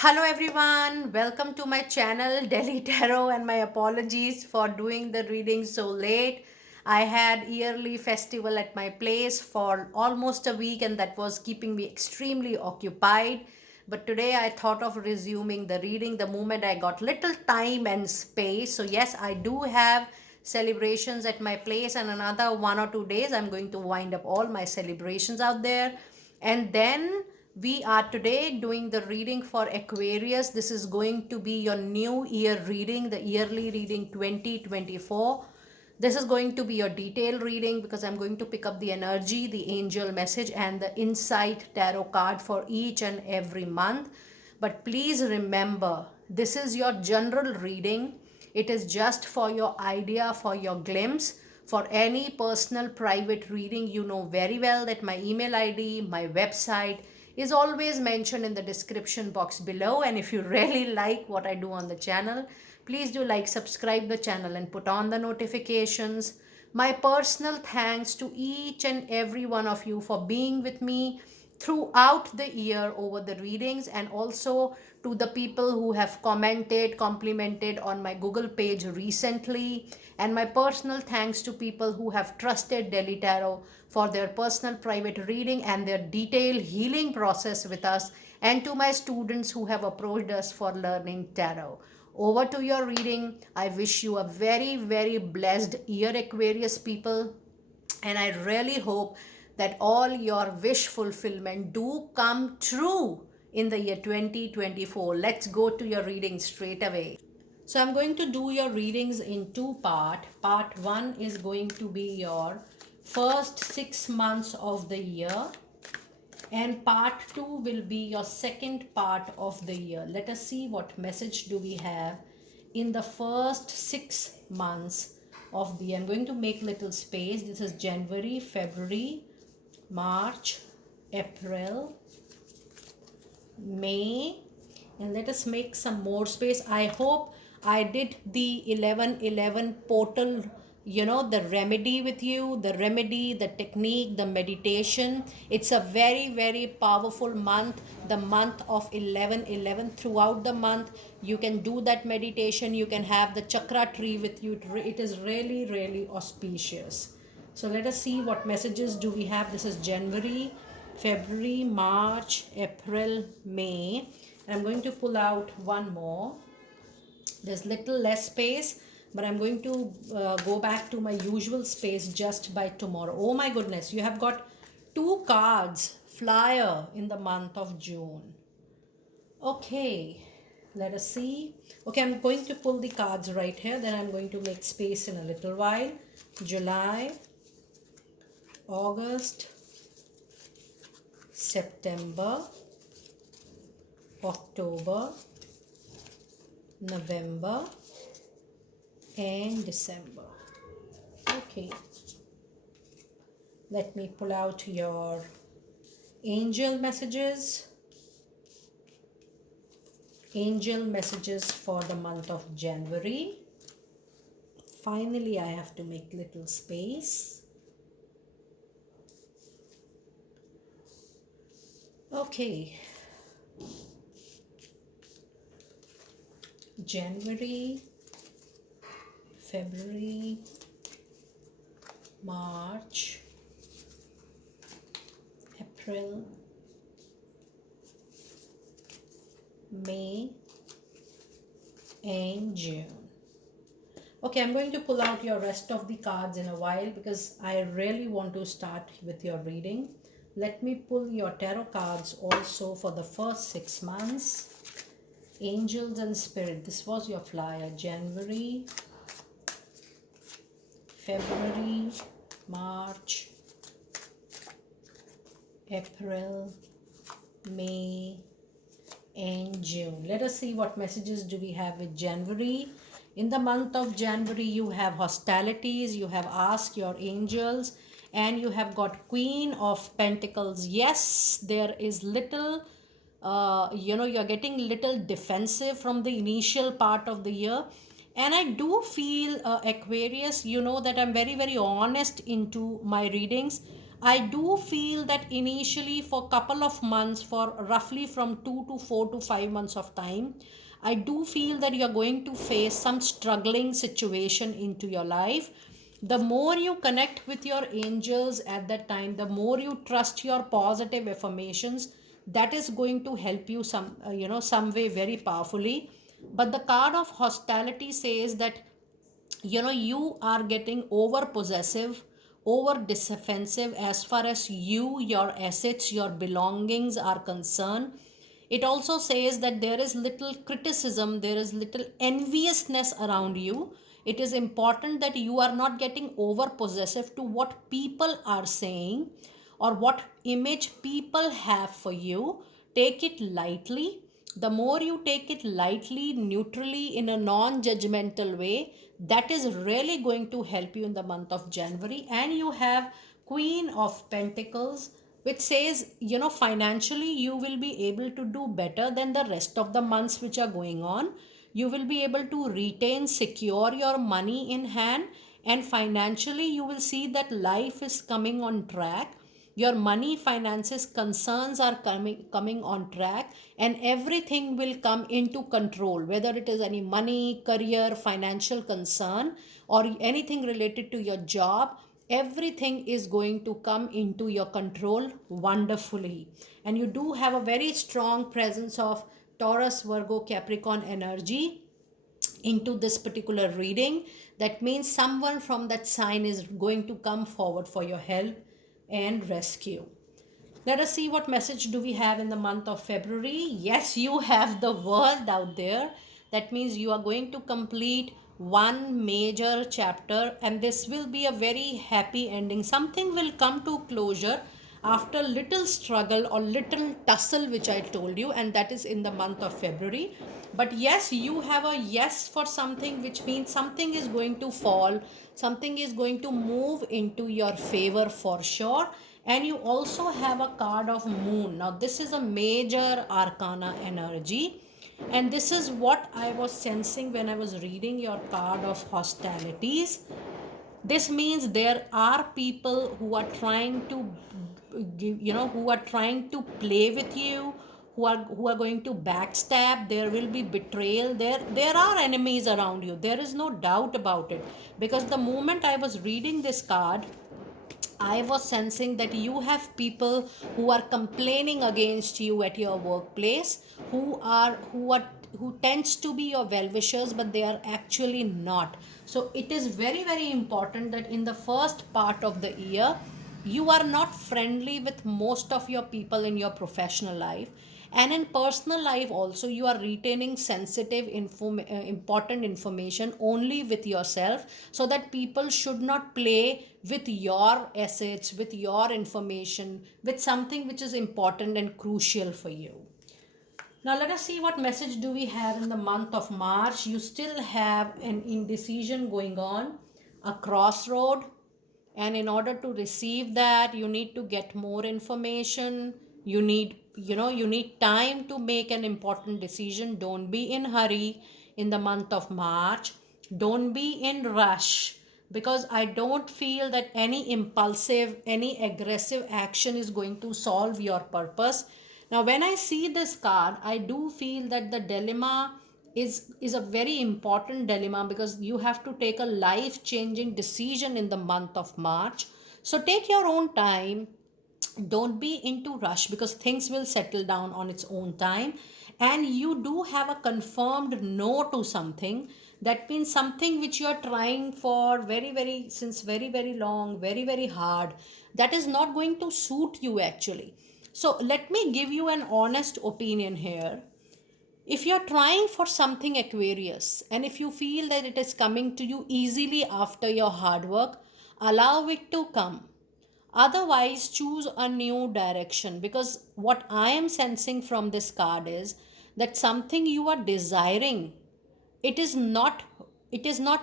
Hello everyone, welcome to my channel Delhi Tarot, and my apologies for doing the reading so late. I had yearly festival at my place for almost a week and that was keeping me extremely occupied. But today I thought of resuming the reading the moment I got little time and space. So yes, I do have celebrations at my place, and another 1 or 2 days I'm going to wind up all my celebrations out there. And then we are today doing the reading for Aquarius. This is going to be your new year reading, the yearly reading 2024. This is going to be your detailed reading because I'm going to pick up the energy, the angel message, and the insight tarot card for each and every month. But please remember, this is your general reading. It is just for your idea, for your glimpse. For any personal private reading, you know very well that my email ID, my website is always mentioned in the description box below. And if you really like what I do on the channel, please do like, subscribe the channel and put on the notifications. My personal thanks to each and every one of you for being with me throughout the year over the readings, and also to the people who have commented, complimented on my Google page recently. And my personal thanks to people who have trusted Delhi Tarot for their personal private reading and their detailed healing process with us, and to my students who have approached us for learning tarot. Over to your reading. I wish you a very, very blessed year, Aquarius people, and I really hope that all your wish fulfillment do come true in the year 2024. Let's go to your reading straight away. So I'm going to do your readings in two parts. Part 1 is going to be your first 6 months of the year, and part 2 will be your second part of the year. Let us see what message do we have in the first 6 months of the year. I'm going to make little space. This is January, February, March, April, May, and let us make some more space. I hope I did the 11/11 portal, the remedy with you, the remedy, the technique, the meditation. It's a very, very powerful month, the month of 11/11. Throughout the month, you can do that meditation. You can have the chakra tree with you. It is really, really auspicious. So let us see what messages do we have. This is January, February, March, April, May. And I'm going to pull out one more. There's little less space, but I'm going to go back to my usual space just by tomorrow. Oh my goodness, you have got two cards, flyer in the month of June. Okay, let us see. Okay, I'm going to pull the cards right here. Then I'm going to make space in a little while. July, August, September, October, November, and December. Okay, let me pull out your angel messages. Angel messages for the month of January. Finally, I have to make little space. Okay. January, February, March, April, May, and June. Okay, I'm going to pull out your rest of the cards in a while because I really want to start with your reading. Let me pull your tarot cards also for the first 6 months. Angels and Spirit. This was your flyer. January, February, March, April, May, and June. Let us see what messages do we have with January. In the month of January, you have hostilities, you have asked your angels, and you have got Queen of Pentacles. Yes, there is little, you're getting little defensive from the initial part of the year. And I do feel, Aquarius, that I'm very, very honest into my readings. I do feel that initially for couple of months, for roughly from 2 to 4 to 5 months of time, I do feel that you're going to face some struggling situation into your life. The more you connect with your angels at that time, the more you trust your positive affirmations, that is going to help you some way very powerfully. But the card of hostility says that you are getting over possessive, over defensive as far as your assets, your belongings are concerned. It also says that there is little criticism, there is little enviousness around you. It is important that you are not getting over possessive to what people are saying or what image people have for you. Take it lightly. The more you take it lightly, neutrally, in a non judgmental way, that is really going to help you in the month of January. And you have Queen of Pentacles, which says, financially, you will be able to do better than the rest of the months which are going on. You will be able to retain, secure your money in hand, and financially, you will see that life is coming on track. Your money, finances, concerns are coming on track, and everything will come into control, whether it is any money, career, financial concern, or anything related to your job. Everything is going to come into your control wonderfully. And you do have a very strong presence of Taurus, Virgo, Capricorn energy into this particular reading. That means someone from that sign is going to come forward for your help and rescue. Let us see what message do we have in the month of February. Yes, you have the world out there. That means you are going to complete one major chapter, and this will be a very happy ending. Something will come to closure after little struggle or little tussle, which I told you, and that is in the month of February. But yes, you have a yes for something, which means something is going to fall, something is going to move into your favor for sure. And you also have a card of moon. Now this is a major arcana energy, and this is what I was sensing when I was reading your card of hostilities. This means there are people who are trying to who are trying to play with you, who are going to backstab. There will be betrayal. There are enemies around you, there is no doubt about it. Because the moment I was reading this card, I was sensing that you have people who are complaining against you at your workplace, who tends to be your well-wishers, but they are actually not. So it is very, very important that in the first part of the year, you are not friendly with most of your people in your professional life, and in personal life also you are retaining sensitive important information only with yourself, so that people should not play with your assets, with your information, with something which is important and crucial for you. Now let us see what message do we have in the month of March. You still have an indecision going on, a crossroad, and in order to receive that you need to get more information. You need time to make an important decision. Don't be in hurry in the month of March. Don't be in rush, because I don't feel that any impulsive, any aggressive action is going to solve your purpose. Now when I see this card, I do feel that the dilemma is a very important dilemma, because you have to take a life changing decision in the month of March. So take your own time, don't be into rush, because things will settle down on its own time. And you do have a confirmed no to something. That means something which you are trying for very, very, since very, very long, very, very hard, that is not going to suit you actually. So let me give you an honest opinion here. If you're trying for something, Aquarius, and if you feel that it is coming to you easily after your hard work, allow it to come. Otherwise, choose a new direction, because what I am sensing from this card is that something you are desiring, it is not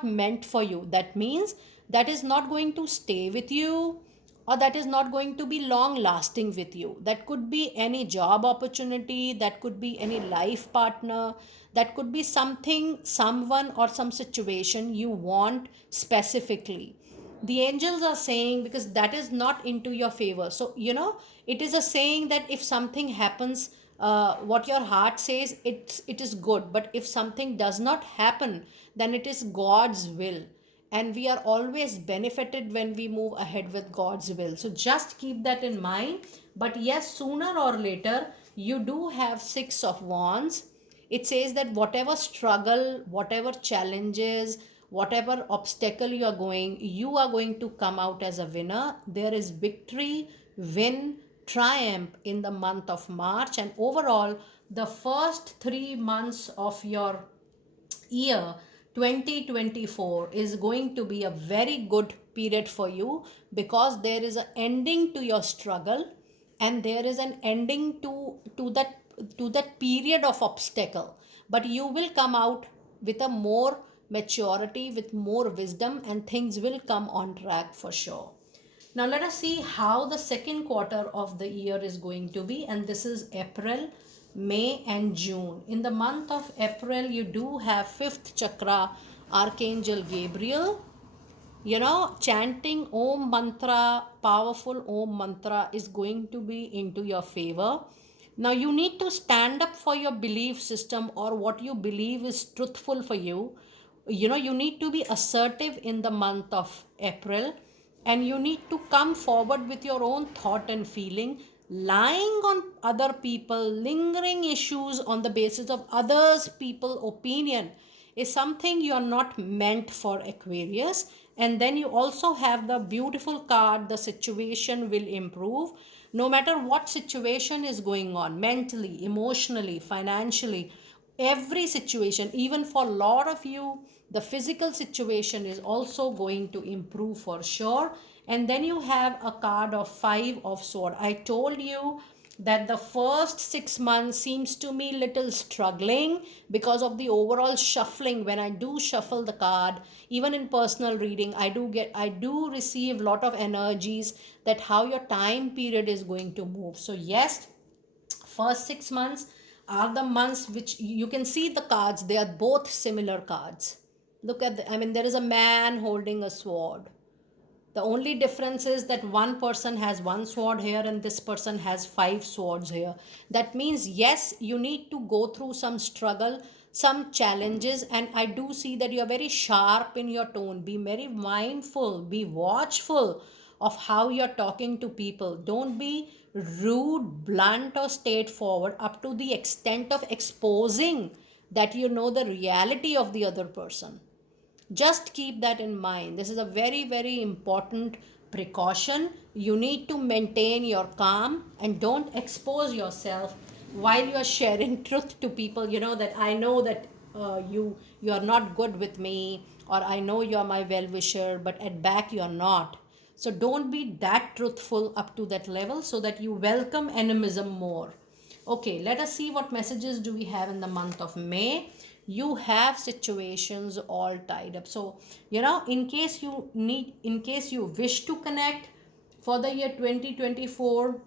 meant for you. That means that is not going to stay with you, or that is not going to be long lasting with you. That could be any job opportunity, that could be any life partner, that could be something, someone, or some situation you want specifically. The angels are saying, because that is not into your favor. So it is a saying that if something happens, what your heart says, it is good, but if something does not happen, then it is God's will. And we are always benefited when we move ahead with God's will. So just keep that in mind. But yes, sooner or later you do have Six of Wands. It says that whatever struggle, whatever challenges, whatever obstacle you are going to come out as a winner. There is victory, win, triumph in the month of March. And overall, the first 3 months of your year 2024 is going to be a very good period for you, because there is an ending to your struggle, and there is an ending to that period of obstacle. But you will come out with a more maturity, with more wisdom, and things will come on track for sure. Now let us see how the second quarter of the year is going to be, and this is April, May, and June. In the month of April, you do have fifth chakra, Archangel Gabriel. Chanting Om mantra, powerful Om mantra, is going to be into your favor. Now you need to stand up for your belief system, or what you believe is truthful for you. You need to be assertive in the month of April, and you need to come forward with your own thought and feeling. Lying on other people, lingering issues on the basis of others people opinion, is something you are not meant for, Aquarius. And then you also have the beautiful card, the situation will improve. No matter what situation is going on, mentally, emotionally, financially, every situation, even for a lot of you, the physical situation is also going to improve for sure. And then you have a card of Five of Sword. I told you that the first 6 months seems to me little struggling because of the overall shuffling. When I do shuffle the card, even in personal reading, I do receive lot of energies that how your time period is going to move. So yes, first 6 months are the months which you can see the cards, they are both similar cards. Look at I mean, there is a man holding a sword. The only difference is that one person has one sword here and this person has five swords here. That means, yes, you need to go through some struggle, some challenges, and I do see that you are very sharp in your tone. Be very mindful, be watchful of how you're talking to people. Don't be rude, blunt, or straightforward up to the extent of exposing that you know the reality of the other person. Just keep that in mind. This is a very, very important precaution. You need to maintain your calm and don't expose yourself while you are sharing truth to people. You know that I know that you are not good with me, or I know you are my well wisher, but at back you are not. So don't be that truthful up to that level, so that you welcome animism more. Okay, let us see what messages do we have in the month of May. You have situations all tied up. So, in case you wish to connect for the year 2024,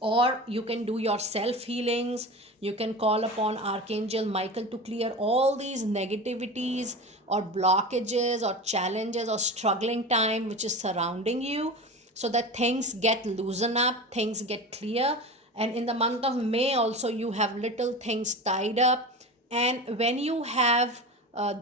or you can do your self healings. You can call upon Archangel Michael to clear all these negativities or blockages or challenges or struggling time which is surrounding you, so that things get loosen up, things get clear. And in the month of May also, you have little things tied up. And when you have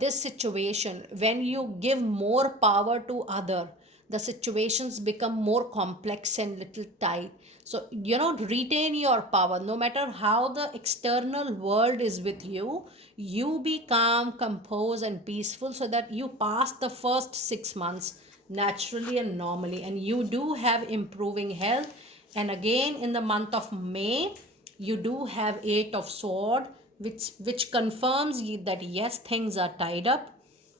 this situation, when you give more power to other, the situations become more complex and little tight. So retain your power. No matter how the external world is with you, you be calm, composed, and peaceful, so that you pass the first 6 months naturally and normally, and you do have improving health. And again, in the month of May, you do have Eight of Sword, which confirms that yes, things are tied up.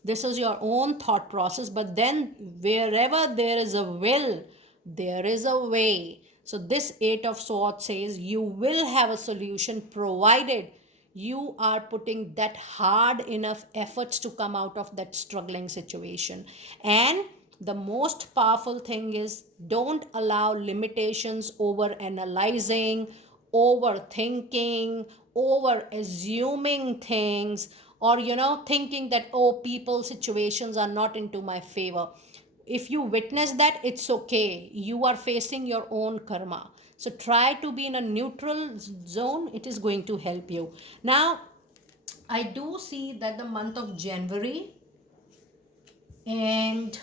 This is your own thought process, but then wherever there is a will, there is a way. So this Eight of Swords says you will have a solution, provided you are putting that hard enough efforts to come out of that struggling situation. And the most powerful thing is, don't allow limitations, over analyzing, overthinking, over assuming things, or thinking that, oh, people situations are not into my favor. if you witness that, it's okay. You are facing your own karma. So try to be in a neutral zone. It is going to help you. Now, I do see that the month of January and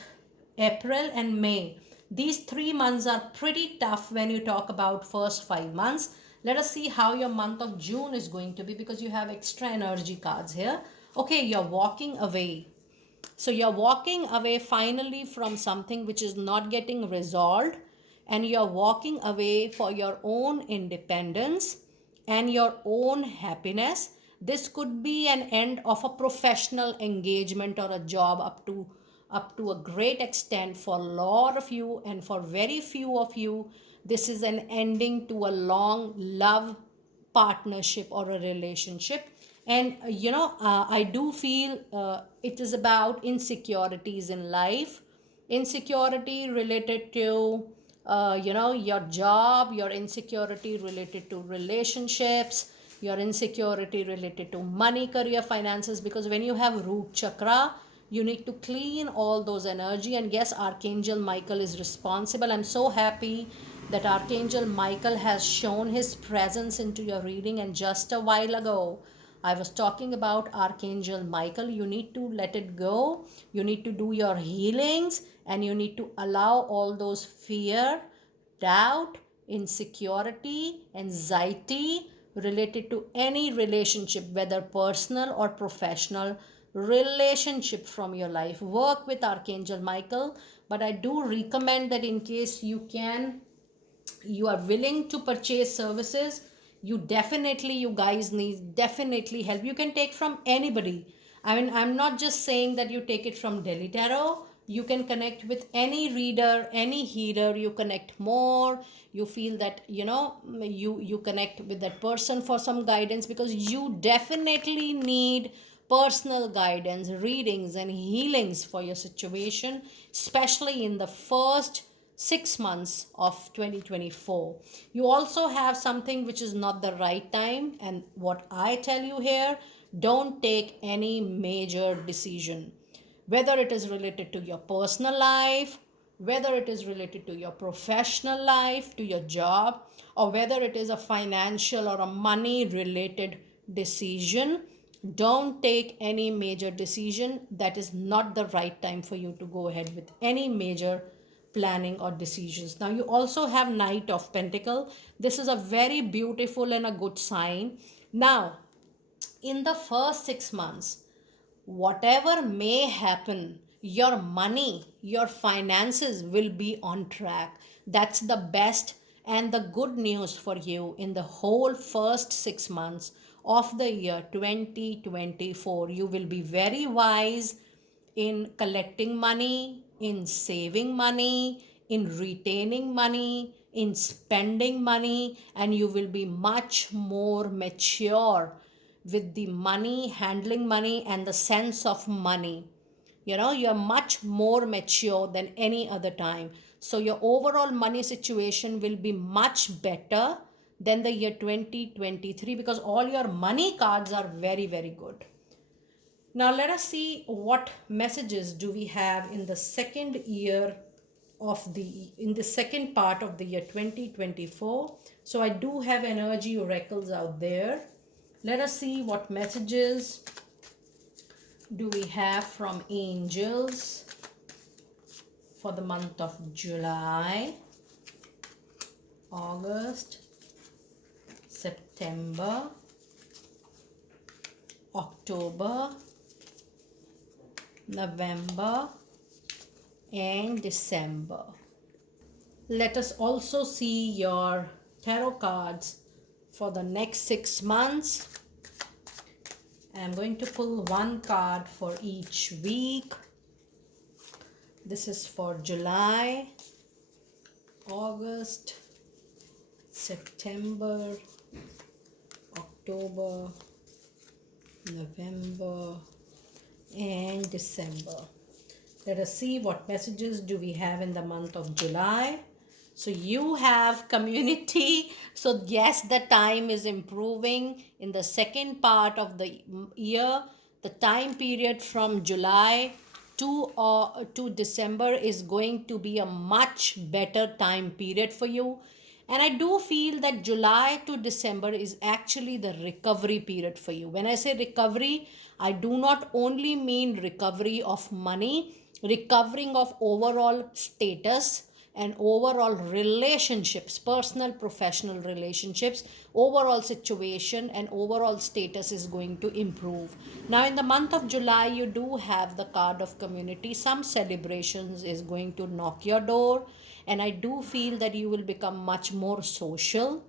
April and May, these 3 months are pretty tough when you talk about first 5 months. Let us see how your month of June is going to be, because you have extra energy cards here. Okay, you're walking away. So you're walking away finally from something which is not getting resolved, and you're walking away for your own independence and your own happiness. This could be an end of a professional engagement or a job up to a great extent for a lot of you, and for very few of you this is an ending to a long love partnership or a relationship. And I do feel it is about insecurities in life, insecurity related to your job, your insecurity related to relationships, your insecurity related to money, career, finances, because when you have root chakra, you need to clean all those energy. And yes, Archangel Michael is responsible. I'm so happy that Archangel Michael has shown his presence into your reading. And just a while ago, I was talking about Archangel Michael. You need to let it go. You need to do your healings, and you need to allow all those fear, doubt, insecurity, anxiety related to any relationship, whether personal or professional relationship, from your life. Work with Archangel Michael. But I do recommend that in case you are willing to purchase services, you guys need definitely help. You can take from anybody. I mean, I'm not just saying that you take it from Delhi Tarot. You can connect with any reader, any healer. You connect more, you feel that you connect with that person for some guidance, because you definitely need personal guidance, readings, and healings for your situation, especially in the first 6 months of 2024. You also have something which is not the right time, and what I tell you here, don't take any major decision, whether it is related to your personal life, whether it is related to your professional life, to your job, or whether it is a financial or a money related decision. Don't take any major decision. That is not the right time for you to go ahead with any major planning or decisions. Now, you also have Knight of Pentacle. This is a very beautiful and a good sign. Now, in the first 6 months, whatever may happen, your money, your finances will be on track. That's the best and the good news for you in the whole first 6 months of the year 2024. You will be very wise in collecting money, in saving money, in retaining money, in spending money, and you will be much more mature with the money, handling money, and the sense of money. You're much more mature than any other time. So your overall money situation will be much better than the year 2023, because all your money cards are very, very good. Now let us see what messages do we have in the second year in the second part of the year 2024. So I do have energy oracles out there. Let us see what messages do we have from angels for the month of July, August, September, October, November, and December. Let us also see your tarot cards for the next 6 months. I'm going to pull one card for each week. This is for July, August, September, October, November, and December. Let us see what messages do we have in the month of July. So you have community. So yes, the time is improving in the second part of the year. The time period from July to December is going to be a much better time period for you. And I do feel that July to December is actually the recovery period for you. When I say recovery, I do not only mean recovery of money, recovering of overall status and overall relationships, personal, professional relationships, overall situation and overall status is going to improve. Now, in the month of July, you do have the card of community. Some celebrations is going to knock your door, and I do feel that you will become much more social.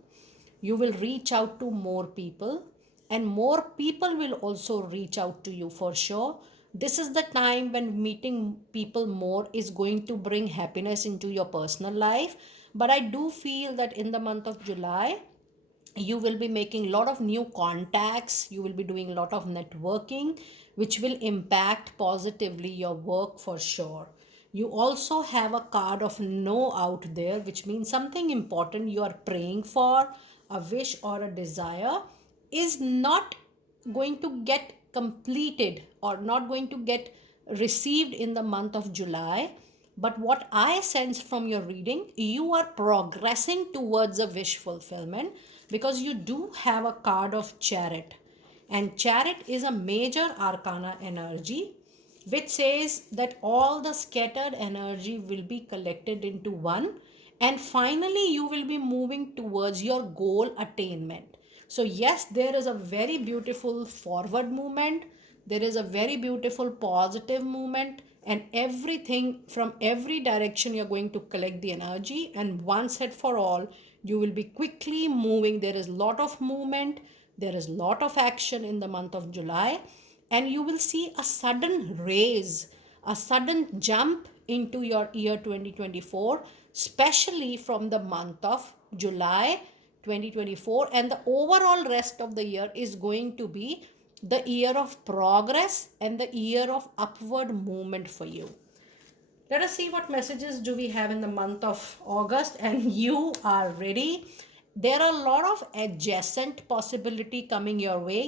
You will reach out to more people, and more people will also reach out to you for sure. This is the time when meeting people more is going to bring happiness into your personal life. But I do feel that in the month of July, you will be making a lot of new contacts, you will be doing a lot of networking, which will impact positively your work for sure. You also have a card of no out there, which means something important you are praying for, a wish or a desire, is not going to get completed or not going to get received in the month of July. But what I sense from your reading, you are progressing towards a wish fulfillment, because you do have a card of Chariot. And Chariot is a major arcana energy, which says that all the scattered energy will be collected into one, and finally you will be moving towards your goal attainment. So yes, there is a very beautiful forward movement, there is a very beautiful positive movement, and everything from every direction you're going to collect the energy, and once and for all you will be quickly moving. There is lot of movement, there is lot of action in the month of July, and you will see a sudden raise, a sudden jump into your year 2024, especially from the month of July 2024. And the overall rest of the year is going to be the year of progress and the year of upward movement for you. Let us see what messages do we have in the month of August, and you are ready. There are a lot of adjacent possibility coming your way,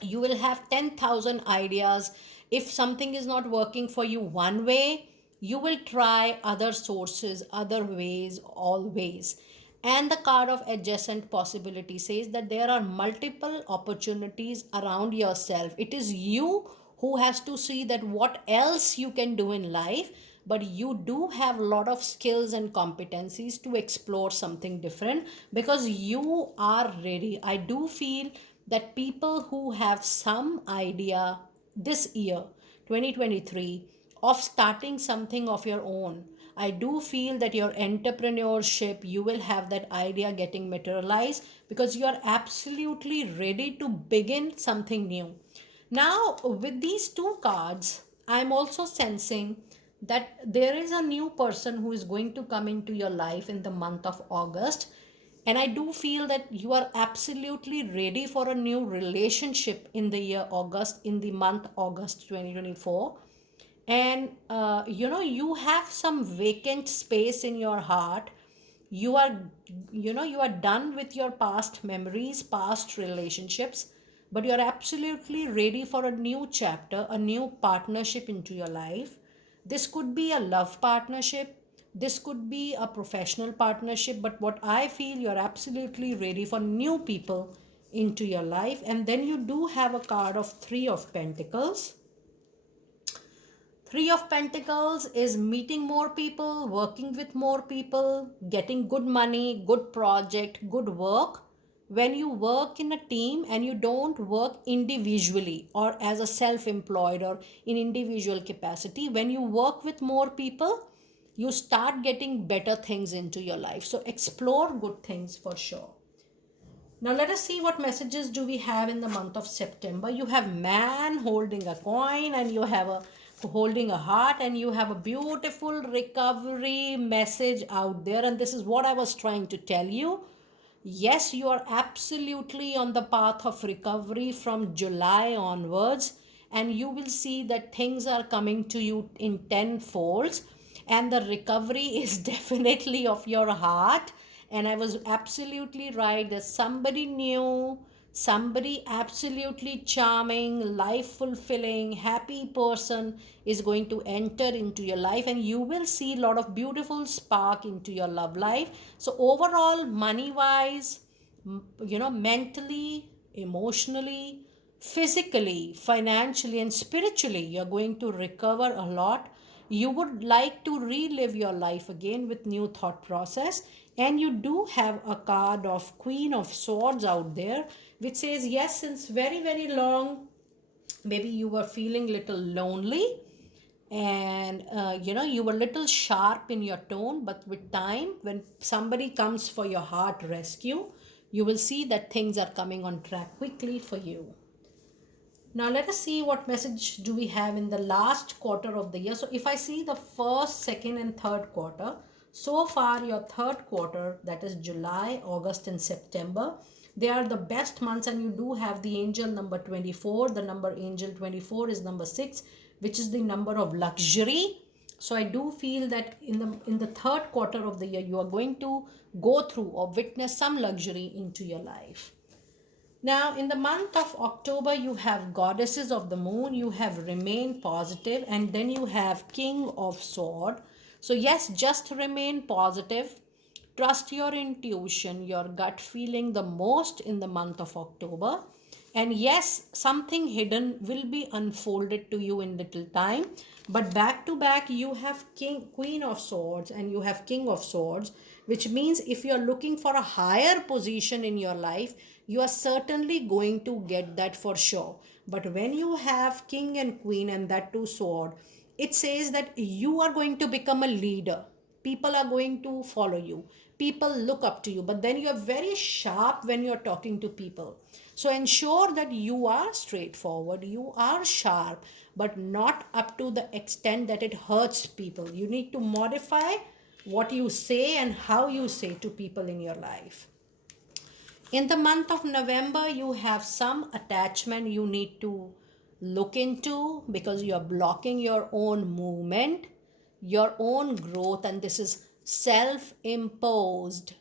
you will have 10,000 ideas. If something is not working for you one way, you will try other sources, other ways, always. And the card of adjacent possibility says that there are multiple opportunities around yourself. It is you who has to see that what else you can do in life, but you do have a lot of skills and competencies to explore something different, because you are ready. I do feel that people who have some idea this year 2023 of starting something of your own, I do feel that your entrepreneurship, you will have that idea getting materialized, because you are absolutely ready to begin something new. Now, with these two cards, I'm also sensing that there is a new person who is going to come into your life in the month of August. And I do feel that you are absolutely ready for a new relationship in the year August, in the month August 2024. And you have some vacant space in your heart. You are, you are done with your past memories, past relationships, but you're absolutely ready for a new chapter, a new partnership into your life. This could be a love partnership, this could be a professional partnership, but what I feel, you're absolutely ready for new people into your life. And then you do have a card of Three of Pentacles. Three of Pentacles is meeting more people, working with more people, getting good money, good project, good work. When you work in a team and you don't work individually or as a self-employed or in individual capacity, when you work with more people, you start getting better things into your life. So explore good things for sure. Now let us see what messages do we have in the month of September. You have man holding a coin, and you have a holding a heart, and you have a beautiful recovery message out there. And this is what I was trying to tell you. Yes, you are absolutely on the path of recovery from July onwards, and you will see that things are coming to you in tenfolds, and the recovery is definitely of your heart. And I was absolutely right. There's somebody new, Somebody absolutely charming, life fulfilling, happy person is going to enter into your life, and you will see a lot of beautiful spark into your love life. So overall, money wise, mentally, emotionally, physically, financially, and spiritually, you're going to recover a lot. You would like to relive your life again with new thought process. And you do have a card of Queen of Swords out there, which says yes, since very very long, maybe you were feeling little lonely, and you were little sharp in your tone, but with time, when somebody comes for your heart rescue, you will see that things are coming on track quickly for you. Now let us see what message do we have in the last quarter of the year. So if I see the first, second and third quarter, so far your third quarter, that is July, August and September, they are the best months, and you do have the angel number 24. The number angel 24 is number 6, which is the number of luxury. So I do feel that in the third quarter of the year, you are going to go through or witness some luxury into your life. Now, in the month of October, you have goddesses of the moon, you have remain positive, and then you have king of sword. So, yes, just remain positive. Trust your intuition, your gut feeling the most in the month of October. And yes, something hidden will be unfolded to you in little time. But back to back, you have Queen of Swords and you have King of Swords, which means if you are looking for a higher position in your life, you are certainly going to get that for sure. But when you have King and Queen and that two sword, it says that you are going to become a leader. People are going to follow you. People look up to you. But then you are very sharp when you're talking to people. So ensure that you are straightforward, you are sharp, but not up to the extent that it hurts people. You need to modify what you say and how you say to people in your life. In the month of November, you have some attachment you need to look into because you are blocking your own movement, your own growth, and this is self imposed,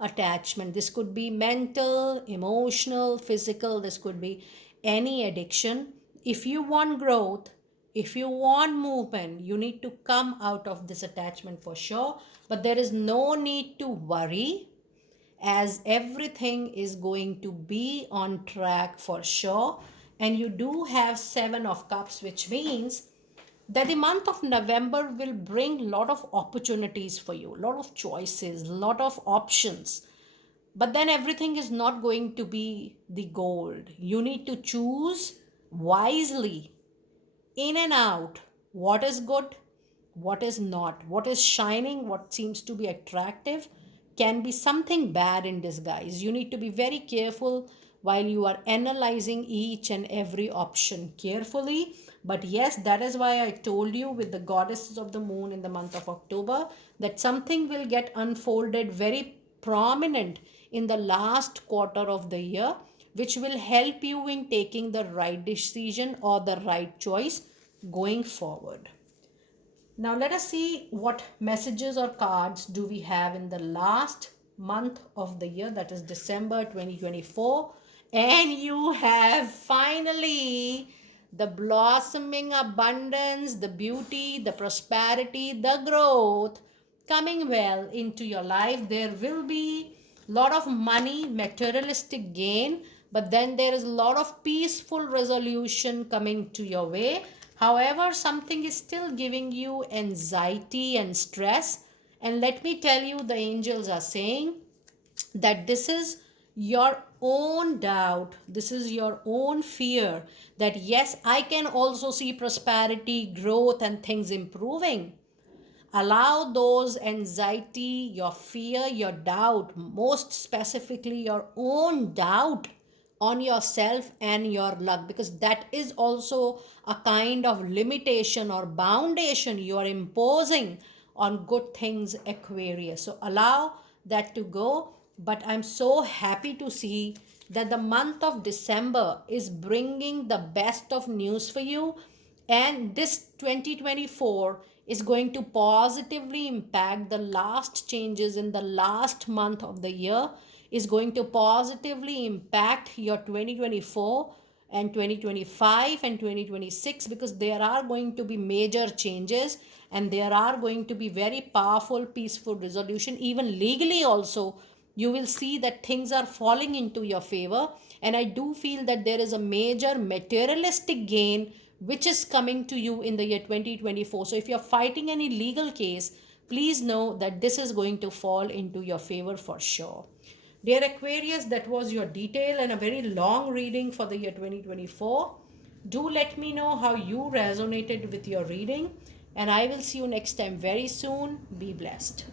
attachment. This could be mental, emotional, physical, this could be any addiction. If you want growth, if you want movement, you need to come out of this attachment for sure. But there is no need to worry, as everything is going to be on track for sure. And you do have 7 of cups, which means that the month of November will bring a lot of opportunities for you, a lot of choices, a lot of options. But then everything is not going to be the gold. You need to choose wisely, in and out, what is good, what is not, what is shining, what seems to be attractive can be something bad in disguise. You need to be very careful while you are analyzing each and every option carefully. But yes, that is why I told you with the goddesses of the moon in the month of October that something will get unfolded very prominent in the last quarter of the year, which will help you in taking the right decision or the right choice going forward. Now let us see what messages or cards do we have in the last month of the year, that is December 2024. And you have finally the blossoming abundance, the beauty, the prosperity, the growth coming well into your life. There will be lot of money, materialistic gain, but then there is a lot of peaceful resolution coming to your way. However, something is still giving you anxiety and stress. And let me tell you, the angels are saying that this is your own doubt, this is your own fear, that yes, I can also see prosperity, growth, and things improving. Allow those anxiety, your fear, your doubt, most specifically your own doubt on yourself and your luck, because that is also a kind of limitation or foundation you are imposing on good things, Aquarius. So allow that to go. But I'm so happy to see that the month of December is bringing the best of news for you, and this 2024 is going to positively impact the last changes in the last month of the year. is going to positively impact your 2024 and 2025 and 2026, because there are going to be major changes and there are going to be very powerful peaceful resolution. Even legally also you will see that things are falling into your favor, and I do feel that there is a major materialistic gain which is coming to you in the year 2024. So if you're fighting any legal case, please know that this is going to fall into your favor for sure. Dear Aquarius, that was your detail and a very long reading for the year 2024. Do let me know how you resonated with your reading, and I will see you next time very soon. Be blessed.